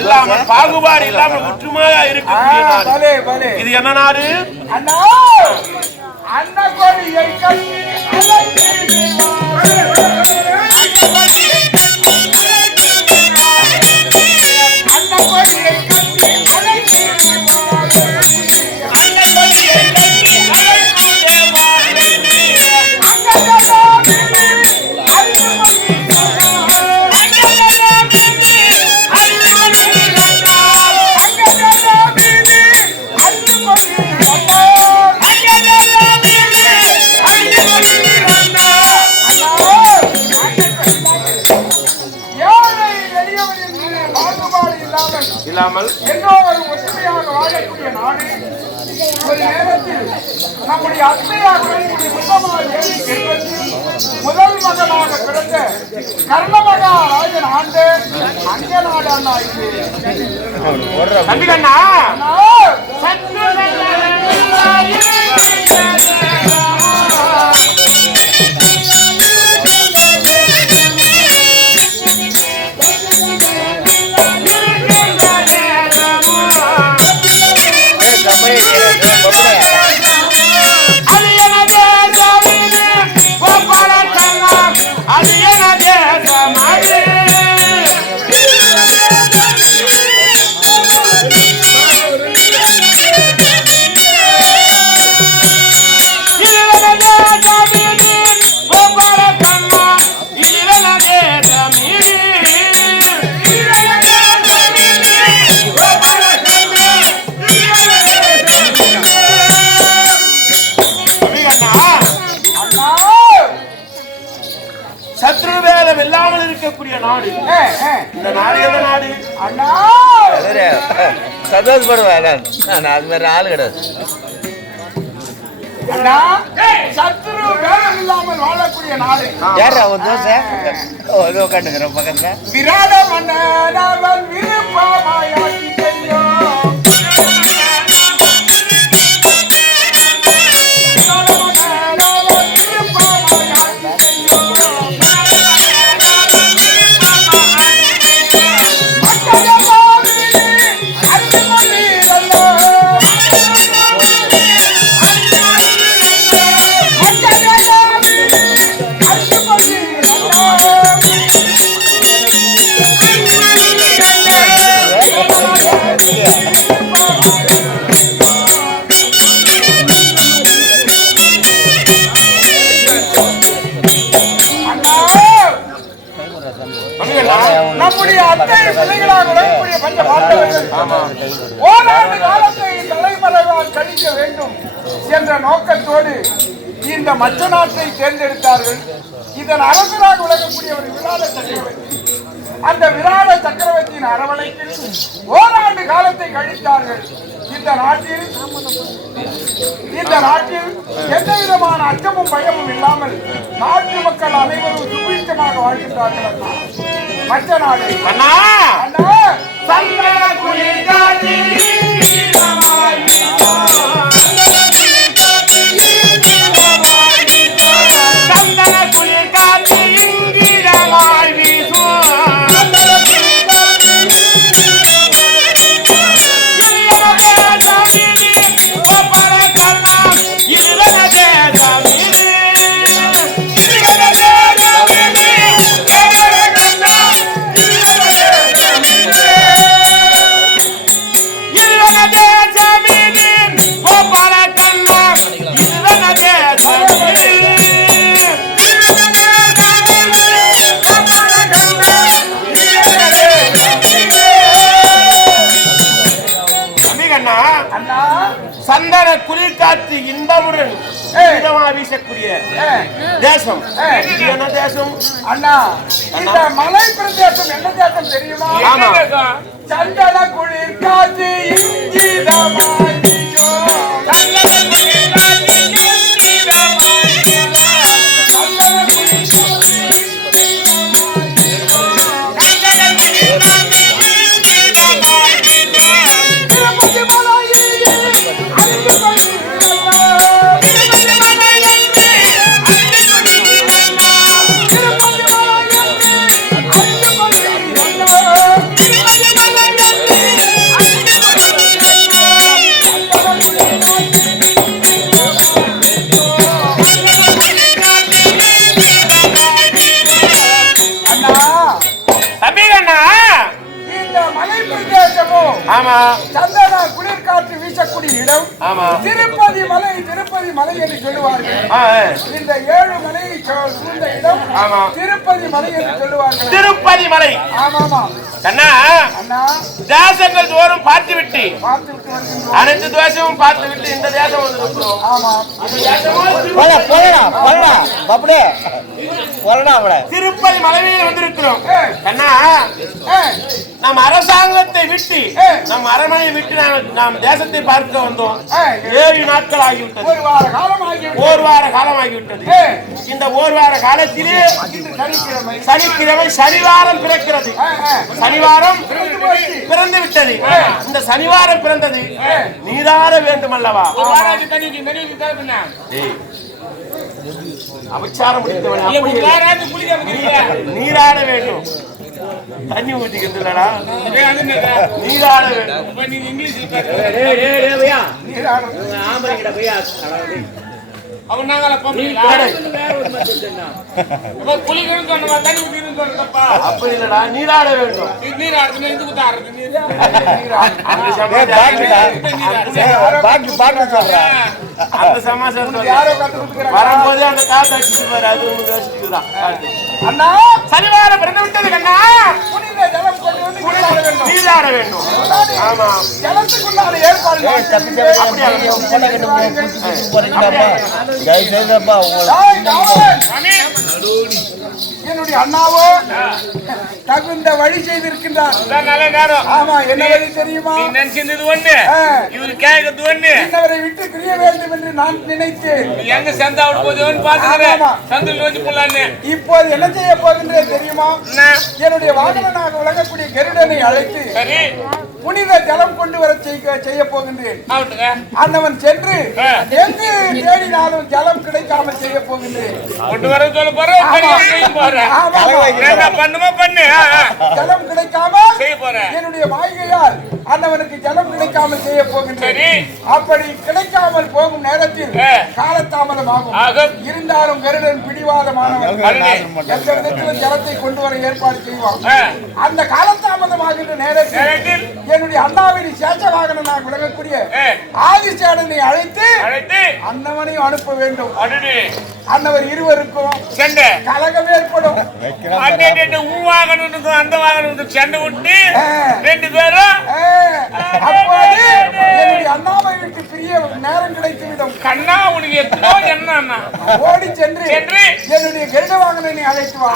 இல்லாமல் பாகுபாடு இல்லாமல் ஒற்றுமையா இருக்கக்கூடிய நாடு. இது என்ன நாடு? எல்லோரும் ஒற்றுமையாக வாழக்கூடிய நாடு. ஒரு நேரத்தில் நம்முடைய அத்தையாக முதல் மகனாக பிறந்த கர்ணமகா ராஜன் ஆண்டு அங்க நாடு அண்ணா. தம்பிகண்ணா சத்ருவேதம் இல்லாமல் இருக்கக்கூடிய நாடு. இந்த நாடு எந்த நாடு? அண்ணா சந்தோஷப்படுவேன். அது மாதிரி ஆளு கிடையாது. சத்ருவேதம் இல்லாமல் வாழக்கூடிய நாடு. யார் அவன் தோசை உட்காந்துக்கிற பக்கத்துல விராட மன்னன் விருப்பமாயாக்கி செய்யும். நம்முடைய அத்தை பிள்ளைகளாக விளங்கக்கூடிய பஞ்ச பாண்டவர்கள் ஓராண்டு காலத்தை தலைமறைவால் கழிக்க வேண்டும் என்ற நோக்கத்தோடு இந்த மற்ற நாட்டை தேர்ந்தெடுத்தார்கள். இதன் அரசராக விளங்கக்கூடிய ஒரு விராட சக்கரவர்த்தி. அந்த விராட சக்கரவர்த்தியின் அரவணைப்பில் ஓராண்டு காலத்தை கழித்தார்கள். இந்த நாட்டில் எந்த விதமான அச்சமும் பயமும் இல்லாமல் நாட்டு மக்கள் அனைவரும் சுபீட்சமாக வாழ்கின்றார்கள். மற்ற நாடு சந்தன குளிர் காற்று இன்பமுடன் வீசக்கூடிய தேசம். என்ன தேசம் அண்ணா? இந்த மலை பிரதேசம் என்ன தேசம் தெரியுமா? சந்தன குளிர் காற்று ஆமா சந்தன குளிர்காற்று வீசக்கூடிய இடம். ஆமா திருப்பதி மலை என்று சொல்லுவார்கள். இந்த 7 மலையை சூழ்ந்த இடம் ஆமா திருப்பதி மலை என்று சொல்லுவார்கள். திருப்பதி மலை. ஆமாமா அண்ணா அண்ணா தேசங்கள் தோறும் பார்த்து விட்டு வருகின்றோம். அனைத்து தேசமும் பார்த்து விட்டு இந்த தேசம் வந்திருக்கிறோம். ஆமா திருப்பதி மலையில் வந்திருக்கிறோம். அண்ணா நம் அரசாங்கத்தை விட்டு நம் அரண்மனையை விட்டு நாம் தேசத்தை பார்க்க வந்தோம். 7 நாட்கள் ஆகிவிட்டது. 1 வார காலம் ஆகிவிட்டது. 1 வார காலம் ஆகிவிட்டது. இந்த 1 வார காலத்திலே சனிக்கிழமை சனிவாரம் பிறக்கிறது. சனிவாரம் பிறந்து விட்டது. இந்த சனிவாரம் பிறந்தது நீராட வேண்டும் அல்லவா? அபச்சாரம் நீராட வேண்டும். தண்ணி ஊற்றிக்கிறதுலடா நீராட வேண்டும். அவன் நாங்கள அப்படி இல்லடா நீராட வேண்டும். அந்த சமாச்சாரம் வரும்போது அந்த காத்து அடிச்சுட்டு பாரு. அது யோசிச்சுக்குதான். அண்ணா சனிவாரம் பிறந்து விட்டது கண்ணா. புனித ஜலம் கொண்டு வந்து நீராட வேண்டும். ஆமா ஜலத்துக்குள்ளான ஏற்பாடு என்னுடைய அண்ணாவோ தகுந்த வழி செய்திருக்கின்றார். ஆமா என்ன வழி தெரியுமா? நினைச்சது ஒண்ணு இவரு கேட்கறது ஒண்ணு. இன்னவரை விட்டு பிரிய வேண்டும் என்று நான் நினைத்தேன். எங்க சந்தா போதுன்னு பாத்துக்கிறேன். சந்தில் நோக்கி போலான்னு இப்போது என்ன செய்ய போகின்றேன் தெரியுமா? என்னுடைய வாகனனாக விளங்கக்கூடிய கருடனை அழைத்து சரி புனித ஜலம் கொண்டு வர செய்ய போகின்றேன். அண்ணவன் சென்று எங்கு தேடினாலும் ஜலம் கிடைக்காமல் செய்ய போகின்றேன். கொண்டு வர சொல்ல போறேன். ஜலம் கிடைக்காம என்னுடைய வாய்கையால் அண்ணவனுக்கு ஜலம் கிடைக்காமல் செய்ய போகின்றேன். அப்படி கிடைக்காமல் போகும் நேரத்தில் காலதாமதமாகும். இருந்தாலும் கருடன் பிடிவாதமானவன். எந்த விதத்திலும் ஜலத்தை கொண்டு வர ஏற்பாடு செய்வான். அந்த காலதாமதமாகின்ற நேரத்தில் என்னுடைய அண்ணாவின் சேஷ வாகனனாக விளங்கக்கூடிய ஆதிசேடனை அழைத்து அண்ணவனையும் அனுப்ப வேண்டும். அண்ணவர் இருவருக்கும் கலகம் ஏற்படும். அந்த வாகனம் சண்டை விட்டு 2 பேரும் அப்போது என்னுடைய அண்ணாவை விட்டு பிரிய நேரம் கிடைத்துவிடும். கண்ணா உனக்கு எத்தோ என்ன ஓடி சென்று என்னுடைய கருட வாகனனை அழைத்து வா.